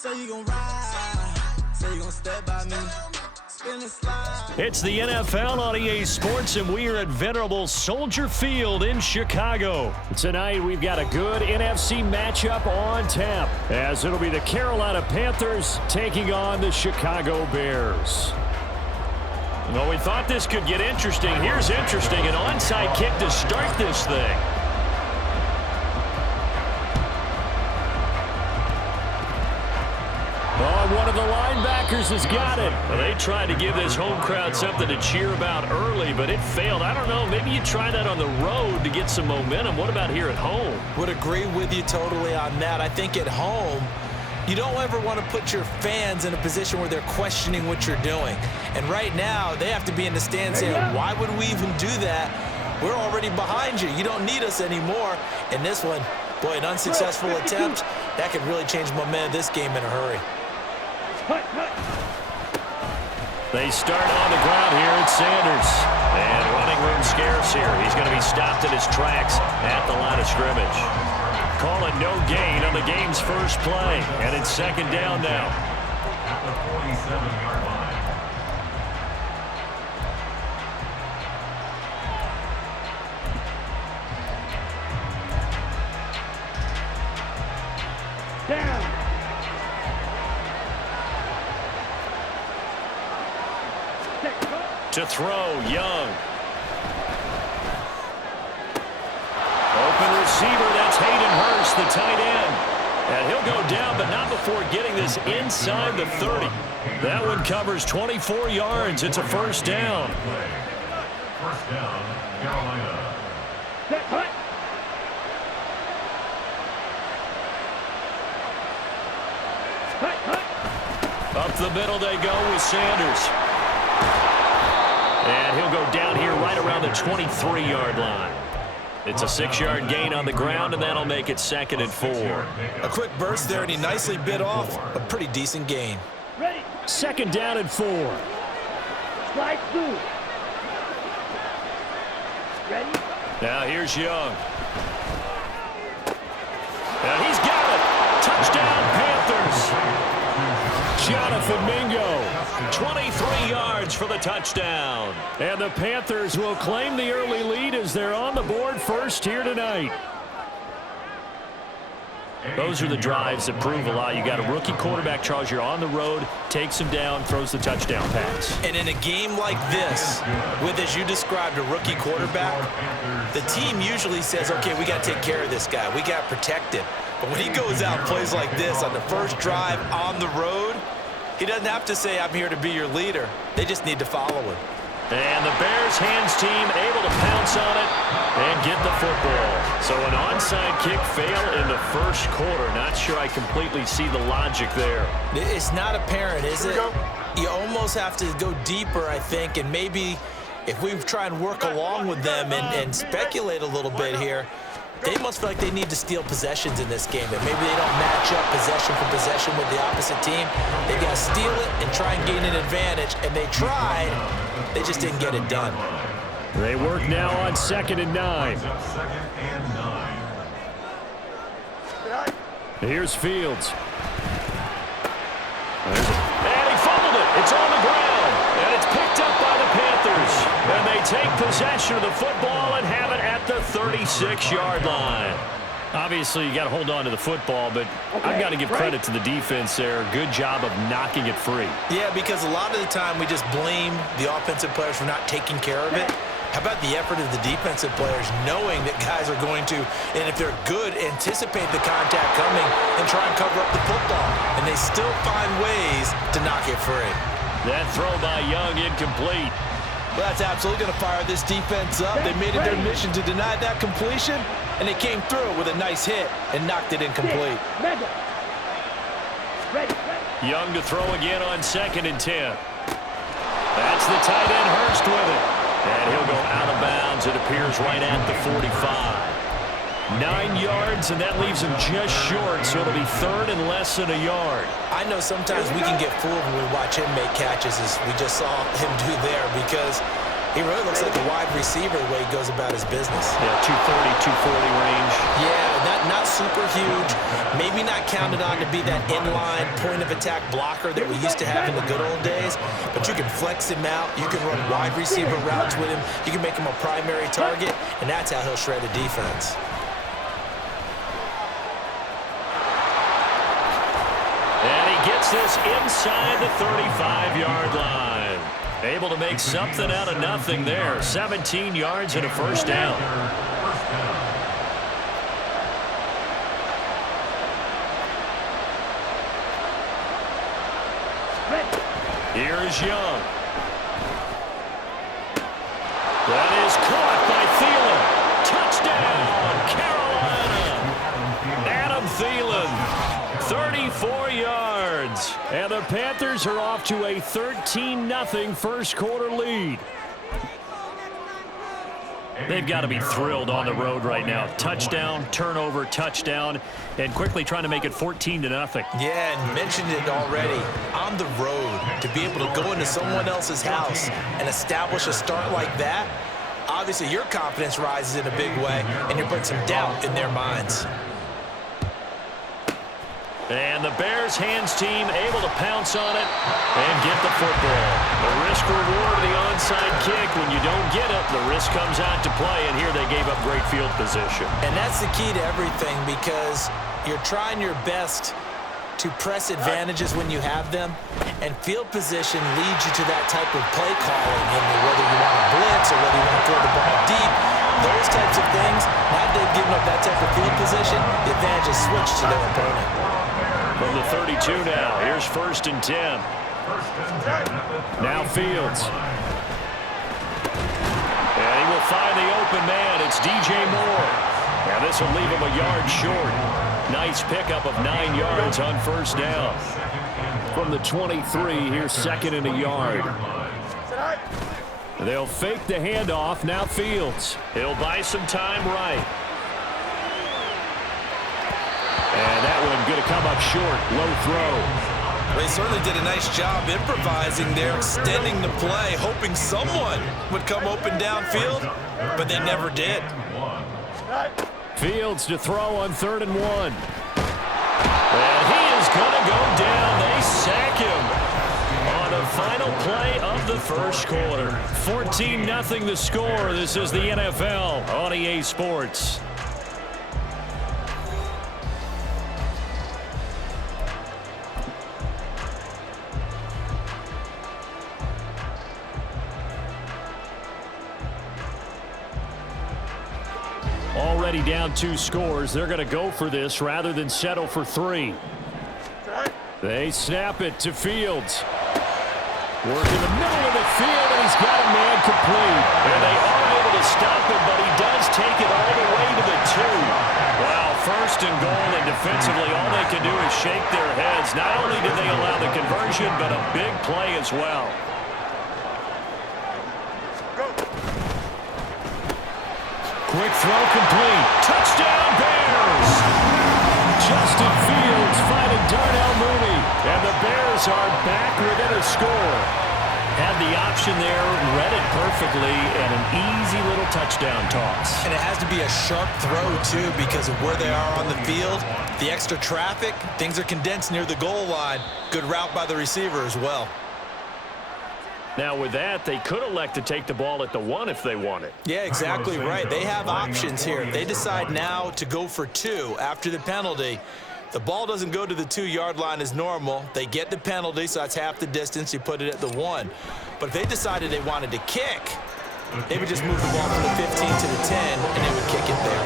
Say you gon' ride, say you gon' step by me. It's the NFL on EA Sports, and we are at venerable Soldier Field in Chicago. Tonight, we've got a good NFC matchup on tap, as it'll be the Carolina Panthers taking on the Chicago Bears. Well, we thought this could get interesting. Here's interesting, an onside kick to start this thing. Oh, one of the linebackers has got it. Well, they tried to give this home crowd something to cheer about early, but it failed. I don't know, maybe you try that on the road to get some momentum. What about here at home? Would agree with you totally on that. I think at home, you don't ever want to put your fans in a position where they're questioning what you're doing. And right now, they have to be in the stands saying, why would we even do that? We're already behind you. You don't need us anymore. And this one, boy, an unsuccessful attempt, that could really change momentum of this game in a hurry. They start on the ground here at Sanders. And running room scarce here. He's going to be stopped in his tracks at the line of scrimmage. Call it no gain on the game's first play. And it's second down now. At the 47-yard line. Down. To throw, Young. Open receiver, that's Hayden Hurst, the tight end. And he'll go down, but not before getting this inside the 30. That one covers 24 yards. It's a first down. First down, Carolina. Up the middle they go with Sanders. And he'll go down here right around the 23-yard line. It's a 6-yard gain on the ground, and that'll make it second and 4. A quick burst there, and he nicely bit off a pretty decent gain. Ready. Second down and 4. Slide through. Ready? Now here's Young. And he's got it. Touchdown, Panthers. Jonathan Mingo, 23 yards for the touchdown. And the Panthers will claim the early lead as they're on the board first here tonight. Those are the drives that prove a lot. You got a rookie quarterback, Charles. You're on the road, takes him down, throws the touchdown pass. And in a game like this, with, as you described, a rookie quarterback, the team usually says, okay, we got to take care of this guy. We got to protect him. But when he goes out and plays like this on the first drive on the road, he doesn't have to say, I'm here to be your leader. They just need to follow him. And the Bears hands team able to pounce on it and get the football. So an onside kick fail in the first quarter. Not sure I completely see the logic there. It's not apparent, is it? You almost have to go deeper, I think, and maybe if we try and work along with them and speculate a little bit here, they must feel like they need to steal possessions in this game, and maybe they don't match up possession for possession with the opposite team. They got to steal it and try and gain an advantage, and they tried. They just didn't get it done. They work now on 2nd and 9. Here's Fields. And he fumbled it. It's on the ground, and it's picked up by the Panthers. And they take possession of the football and have it at the 36-yard line. Obviously, you got to hold on to the football, but I've got to give credit to the defense there. Good job of knocking it free. Yeah, because a lot of the time we just blame the offensive players for not taking care of it. How about the effort of the defensive players knowing that guys are going to, and if they're good, anticipate the contact coming and try and cover up the football. And they still find ways to knock it free. That throw by Young incomplete. Well, that's absolutely going to fire this defense up. They made it their mission to deny that completion, and they came through with a nice hit and knocked it incomplete. Young to throw again on 2nd and 10. That's the tight end Hurst with it. And he'll go out of bounds, it appears, right at the 45. 9 yards, and that leaves him just short, so it'll be 3rd and less than a yard. I know sometimes we can get fooled when we watch him make catches, as we just saw him do there, because He really looks like a wide receiver the way he goes about his business. Yeah, 230, 240 range. Yeah, not super huge. Maybe not counted on to be that inline point-of-attack blocker that we used to have in the good old days, but you can flex him out. You can run wide receiver routes with him. You can make him a primary target, and that's how he'll shred a defense. And he gets this inside the 35-yard line. Able to make something out of nothing there. 17 yards and a first down. Here's Young. That is caught by Thielen. Touchdown, Carolina. Adam Thielen, 34 yards. And the Panthers are off to a 13-0 first quarter lead. They've got to be thrilled on the road right now. Touchdown, turnover, touchdown, and quickly trying to make it 14-0. Yeah, and mentioned it already. On the road, to be able to go into someone else's house and establish a start like that, obviously your confidence rises in a big way, and you put some doubt in their minds. And the Bears hands team able to pounce on it and get the football. The risk reward of the onside kick. When you don't get it, the risk comes out to play, and here they gave up great field position. And that's the key to everything, because you're trying your best to press advantages when you have them, and field position leads you to that type of play calling, and whether you want to blitz or whether you want to throw the ball deep, those types of things. Now they've given up that type of field position, the advantage is switched to their opponent. From the 32 now, here's 1st and 10. Now Fields. And he will find the open man. It's DJ Moore. And this will leave him a yard short. Nice pickup of 9 yards on first down. From the 23, here's 2nd and a yard. They'll fake the handoff. Now Fields. He'll buy some time right. And that one going to come up short. Low throw. They certainly did a nice job improvising there, extending the play, hoping someone would come open downfield, but they never did. Fields to throw on 3rd and 1. And he is going to go down. They sack him on the final play of the first quarter. 14-0 the score. This is the NFL on EA Sports. Already down 2 scores. They're going to go for this rather than settle for 3. They snap it to Fields. Work in the middle of the field, and he's got a man complete. And they are able to stop him, but he does take it all the way to the 2. Wow, 1st and goal, and defensively all they can do is shake their heads. Not only did they allow the conversion, but a big play as well. Quick throw complete. Touchdown Bears! Justin Fields finding Darnell Mooney. And the Bears are back within a score. Had the option there, read it perfectly, and an easy little touchdown toss. And it has to be a sharp throw, too, because of where they are on the field. The extra traffic, things are condensed near the goal line. Good route by the receiver as well. Now with that, they could elect to take the ball at the 1 if they wanted. Yeah, exactly right. They have options here. If they decide now to go for 2 after the penalty, the ball doesn't go to the 2-yard line as normal. They get the penalty, so that's half the distance. You put it at the 1. But if they decided they wanted to kick, they would just move the ball from the 15 to the 10, and they would kick it there.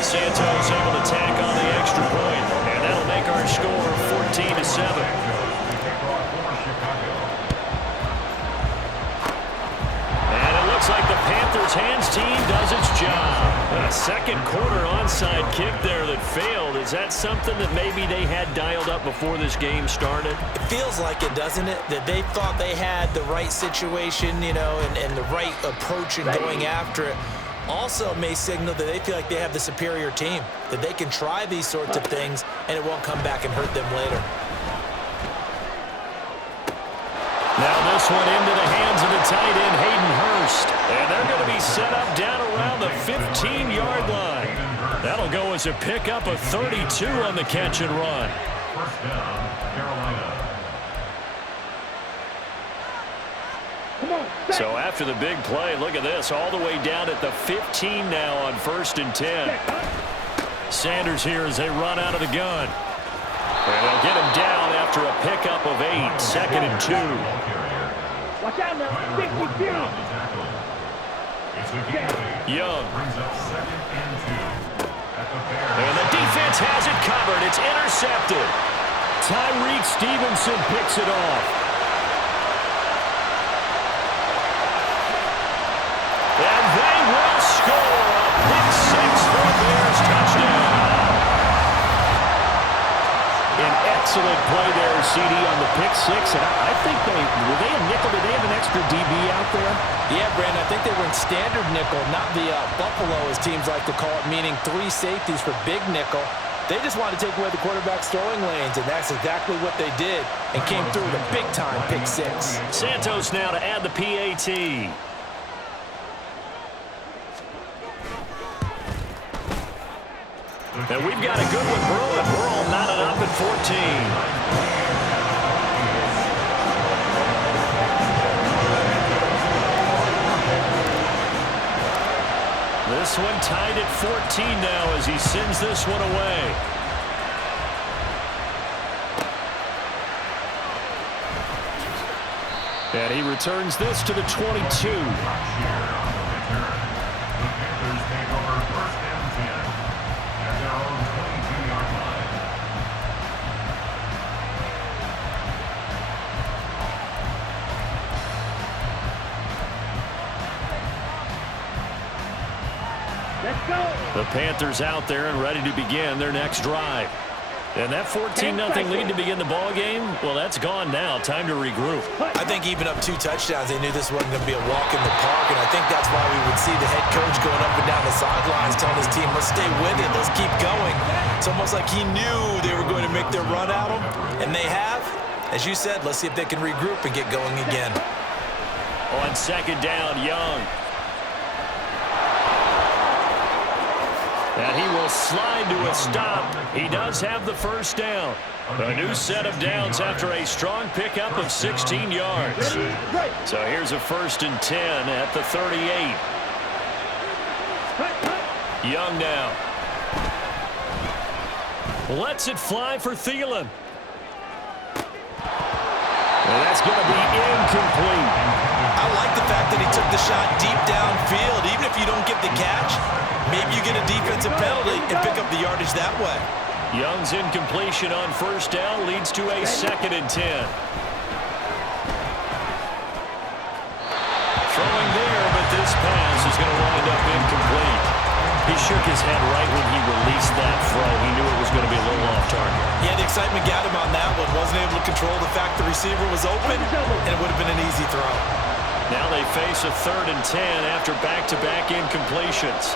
Santos able to tack on the extra point, and that'll make our score 14-7. Looks like the Panthers hands team does its job. A second quarter onside kick there that failed. Is that something that maybe they had dialed up before this game started? It feels like it, doesn't it? That they thought they had the right situation, you know, and the right approach in going after it. Also may signal that they feel like they have the superior team, that they can try these sorts of things and it won't come back and hurt them later. Now this one into the hands of the tight end, Hayden Hurst. And they're going to be set up down around the 15-yard line. That'll go as a pickup of 32 on the catch and run. First down, Carolina. So after the big play, look at this, all the way down at the 15 now on 1st and 10. Sanders here as they run out of the gun. And they'll get him down after a pickup of 8, 2nd and 2. Watch out now. 52. Young. Brings up 2nd and 2. And the defense has it covered. It's intercepted. Tyreek Stevenson picks it off. And they will score a pick 6 for Bears touchdown. An excellent play there, CD, on the pick 6. And I think were they a nickel? Did they have an extra DB out there? Yeah, Brandon, I think they were in standard nickel, not the Buffalo, as teams like to call it, meaning 3 safeties for big nickel. They just wanted to take away the quarterback's throwing lanes, and that's exactly what they did, and came through with a big-time pick 6. Santos now to add the PAT. And we've got a good one, Burrow, and Burrow knotted up at 14. This one tied at 14 now as he sends this one away. And he returns this to the 22. The Panthers out there and ready to begin their next drive. And that 14-0 lead to begin the ball game, well, that's gone now. Time to regroup. I think even up 2 touchdowns, they knew this wasn't going to be a walk in the park, and I think that's why we would see the head coach going up and down the sidelines telling his team, let's stay with it, let's keep going. It's almost like he knew they were going to make their run at him, and they have. As you said, let's see if they can regroup and get going again. On 2nd down, Young. And he will slide to a stop. He does have the first down. A new set of downs after a strong pickup of 16 yards. So here's a 1st and 10 at the 38. Young now. Lets it fly for Thielen. And that's going to be incomplete. I like the fact that he took the shot deep downfield. Even if you don't get the catch, maybe you get a defensive penalty and pick up the yardage that way. Young's incompletion on 1st down leads to a 2nd and 10. Throwing there, but this pass is going to wind up incomplete. He shook his head right when he released that throw. He knew it was going to be a little off target. Yeah, the excitement got him on that one. Wasn't able to control the fact the receiver was open, and it would have been an easy throw. Now they face a 3rd and 10 after back-to-back incompletions.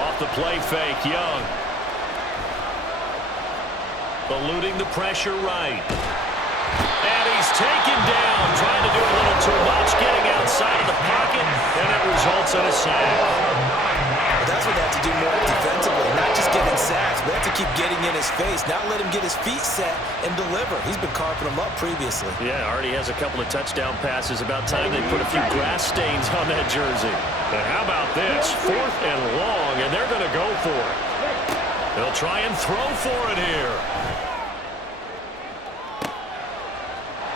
Off the play fake, Young. Eluding the pressure right. And he's taken down, trying to do a little too much, getting outside of the pocket, and it results in a sack. That's what they have to do more defensively, not just getting sacks, but they have to keep getting in his face, not let him get his feet set and deliver. He's been carving them up previously. Yeah, already has a couple of touchdown passes. About time they put a few grass stains on that jersey. And how about this? 4th and long, and they're going to go for it. They'll try and throw for it here.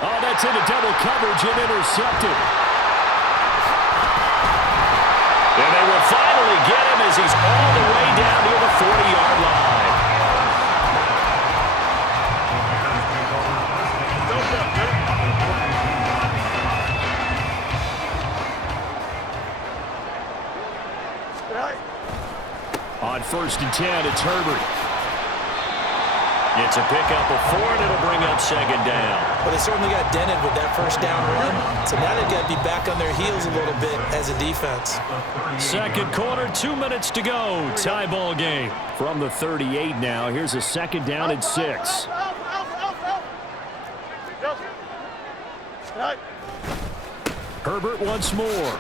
Oh, that's into double coverage and intercepted. And they will finally get him as he's all the way down near the 40-yard line. On 1st and 10, it's Herbert. It's a pickup of 4, and it'll bring up 2nd down. Well, they certainly got dented with that 1st down run, so now they've got to be back on their heels a little bit as a defense. 2nd quarter, 2 minutes to go. Tie ball game. From the 38 now, here's a 2nd down and 6. Herbert once more. And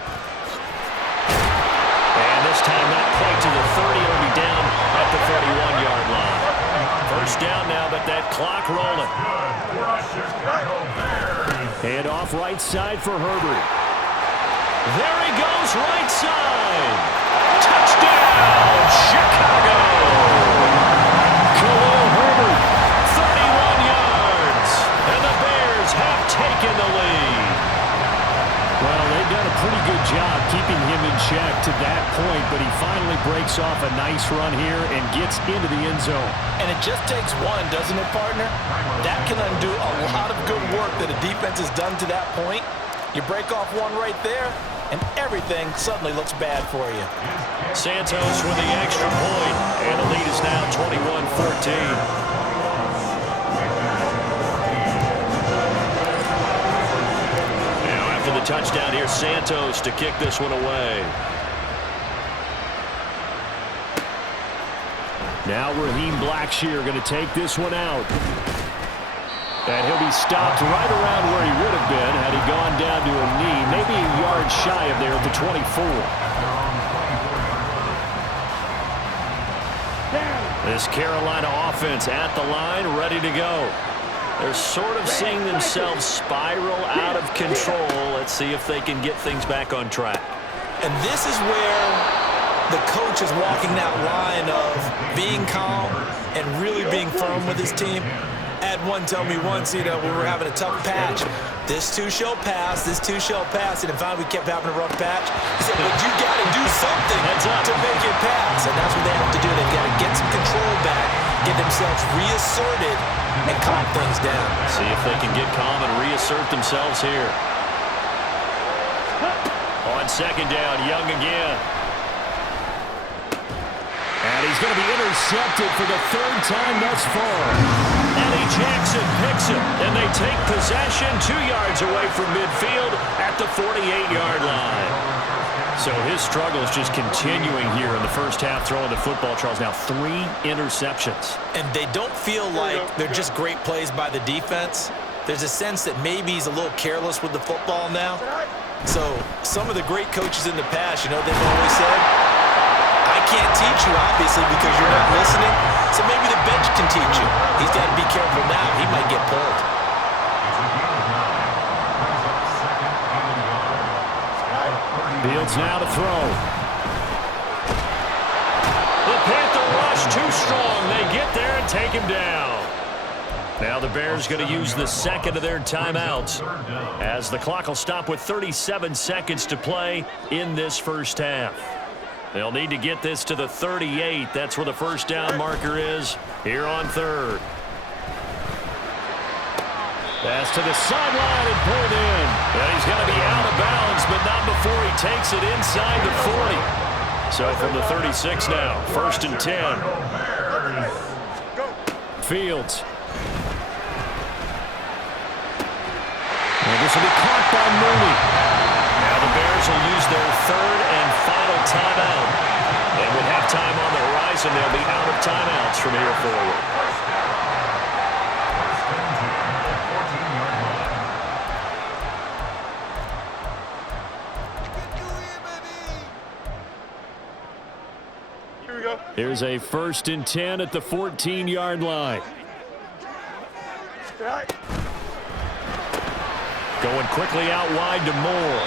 this time not quite to the 30. It'll be down at the 31-yard line. First down now, but that clock rolling. Hand off right side for Herbert. There he goes, right side. Touchdown, Chicago. Khalil Herbert, 31 yards. And the Bears have taken the lead. Well, they've done a pretty good job keeping him in check to that point, but he finally breaks off a nice run here and gets into the end zone. And it just takes one, doesn't it, partner? That can undo a lot of good work that a defense has done to that point. You break off one right there, and everything suddenly looks bad for you. Santos with the extra point, and the lead is now 21-14. The touchdown here, Santos to kick this one away. Now Raheem Blackshear going to take this one out. And he'll be stopped right around where he would have been had he gone down to a knee, maybe a yard shy of there at the 24. This Carolina offense at the line, ready to go. They're sort of seeing themselves spiral out of control. Let's see if they can get things back on track. And this is where the coach is walking that line of being calm and really being firm with his team. Had one tell me once, we were having a tough patch. This too shall pass, this too shall pass. And finally we kept having a rough patch. He said, but you got to do something to make it pass. And that's what they have to do. They've got to get some control back, get themselves reasserted, and calm things down. See if they can get calm and reassert themselves here. On second down, Young again. And he's going to be intercepted for the third time thus far. Eddie Jackson picks him, and they take possession 2 yards away from midfield at the 48-yard line. So his struggle is just continuing here in the first half, throwing the football. Charles, now 3 interceptions. And they don't feel like they're just great plays by the defense. There's a sense that maybe he's a little careless with the football now. So some of the great coaches in the past, they've always said, I can't teach you, obviously, because you're not listening. So maybe the bench can teach you. He's got to be careful now. He might get pulled. Fields now to throw. The Panther rush too strong. They get there and take him down. Now the Bears going to use the second of their timeouts as the clock will stop with 37 seconds to play in this first half. They'll need to get this to the 38. That's where the first down marker is here on third. Pass to the sideline and pulled in. And he's going to be out of bounds, but not before he takes it inside the 40. So from the 36 now, 1st and 10. Fields. And this will be caught by Mooney. Now the Bears will use their third and final timeout. And with halftime on the horizon, they'll be out of timeouts from here forward. Here's a 1st and 10 at the 14-yard line. Going quickly out wide to Moore.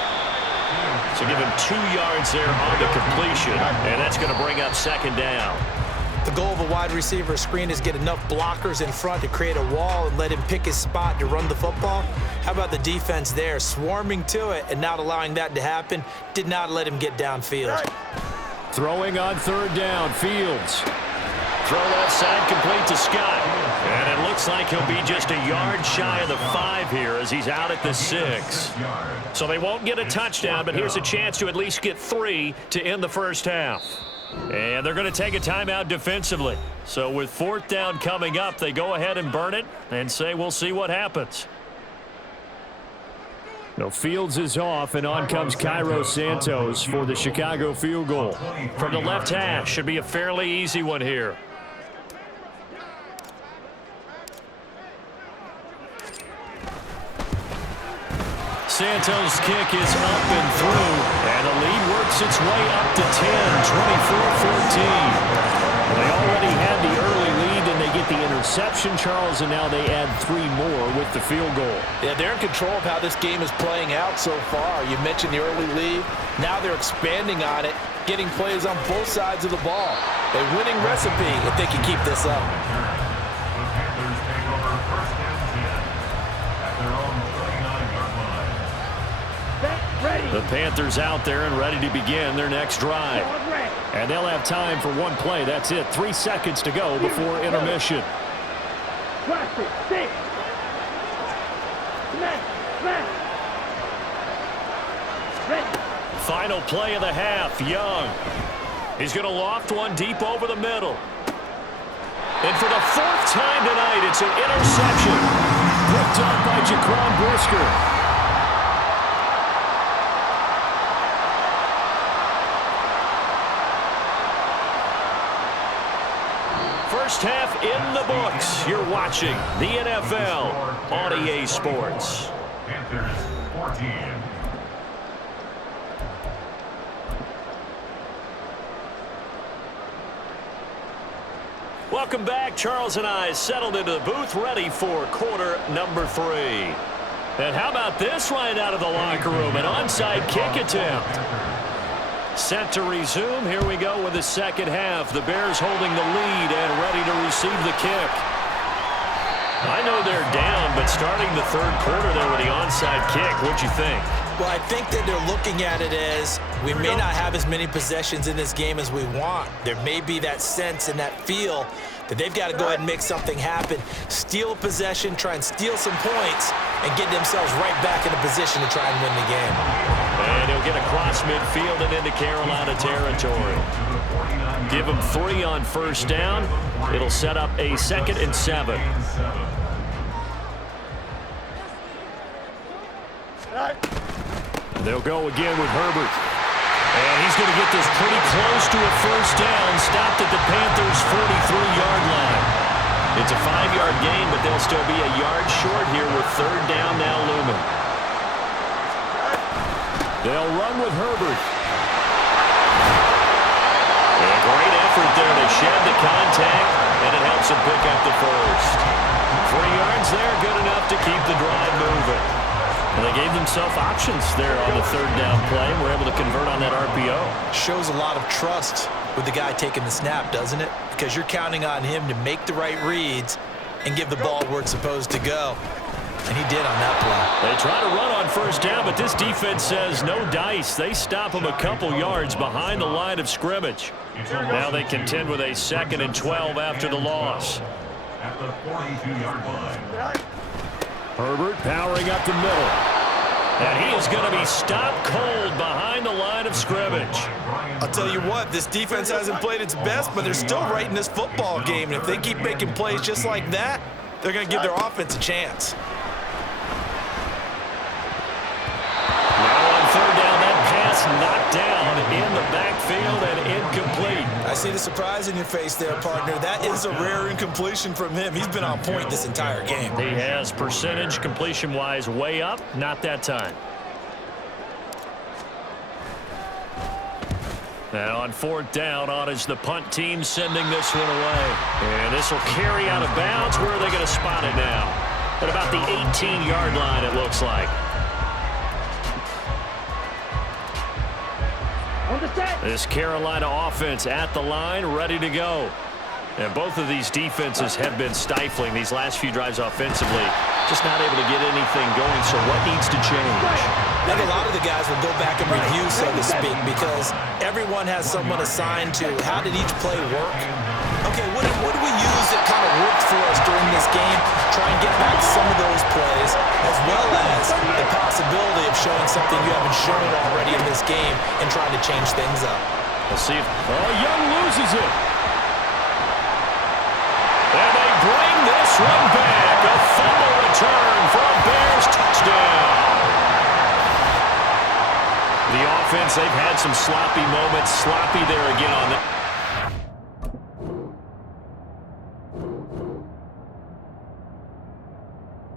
So give him 2 yards there on the completion, and that's going to bring up second down. The goal of a wide receiver screen is get enough blockers in front to create a wall and let him pick his spot to run the football. How about the defense there, swarming to it and not allowing that to happen? Did not let him get downfield. Throwing on third down, Fields. Throw left side complete to Scott. And it looks like he'll be just a yard shy of the 5 here as he's out at the 6. So they won't get a touchdown, but here's a chance to at least get 3 to end the first half. And they're going to take a timeout defensively. So with 4th down coming up, they go ahead and burn it and say we'll see what happens. No, Fields is off, and on comes Cairo Santos for the Chicago field goal. From the left hash, should be a fairly easy one here. Santos' kick is up and through, and the lead works its way up to 10, 24-14. They already had the early lead, and they get the interception, Charles, and now they add 3 more with the field goal. Yeah, they're in control of how this game is playing out so far. You mentioned the early lead. Now they're expanding on it, getting plays on both sides of the ball. A winning recipe if they can keep this up. The Panthers take over first and 10 at their own 39-yard line. Set, ready. The Panthers out there and ready to begin their next drive. Yard ready. And they'll have time for one play. That's it. 3 seconds to go before intermission. Cross it. 6. Smash. Smash. Ready. Final play of the half. Young. He's going to loft one deep over the middle. And for the 4th time tonight, it's an interception. Picked up by Jaquan Brisker. First half in the books. You're watching the NFL on EA Sports. Panthers 14. Welcome back. Charles and I settled into the booth, ready for quarter number 3. And how about this right out of the locker room? An onside kick attempt. Set to resume. Here we go with the second half. The Bears holding the lead and ready to receive the kick. I know they're down, but starting the third quarter there with the onside kick, what'd you think? Well, I think that they're looking at it as we may not have as many possessions in this game as we want. There may be that sense and that feel that they've got to go ahead and make something happen, steal a possession, try and steal some points, and get themselves right back in a position to try and win the game. And he'll get across midfield and into Carolina territory. Give him 3 on first down. It'll set up a 2nd and 7. They'll go again with Herbert. And he's going to get this pretty close to a first down. Stopped at the Panthers' 43-yard line. It's a 5-yard gain, but they'll still be a yard short here with third down now looming. They'll run with Herbert. And a great effort there to shed the contact, and it helps him pick up the first. 3 yards there, good enough to keep the drive moving. And they gave themselves options there on the third down play and were able to convert on that RPO. Shows a lot of trust with the guy taking the snap, doesn't it? Because you're counting on him to make the right reads and give the ball where it's supposed to go. And he did on that play. They try to run on first down, but this defense says no dice. They stop him a couple yards behind the line of scrimmage. Now they contend with a 2nd and 12 after the loss. At the 42-yard line. Herbert powering up the middle. And he is going to be stopped cold behind the line of scrimmage. I'll tell you what, this defense hasn't played its best, but they're still right in this football game. And if they keep making plays just like that, they're going to give their offense a chance. Now on third down, that pass knocked down in the backfield and incomplete. I see the surprise in your face there, partner. That is a rare incompletion from him. He's been on point this entire game. He has percentage completion-wise way up, not that time. Now on 4th down, on is the punt team sending this one away. And this will carry out of bounds. Where are they going to spot it now? At about the 18-yard line, it looks like. This Carolina offense at the line, ready to go. And both of these defenses have been stifling these last few drives offensively. Just not able to get anything going, so what needs to change? I think a lot of the guys will go back and review, so to speak, because everyone has someone assigned to how did each play work. Okay, what do we use that kind of worked for us during this game? Try and get back some of those plays, as well as the possibility of showing something you haven't shown already in this game and trying to change things up. We'll see if Young loses it. And they bring this one back. A fumble return for a Bears touchdown. The offense, they've had some sloppy moments. Sloppy there again on that.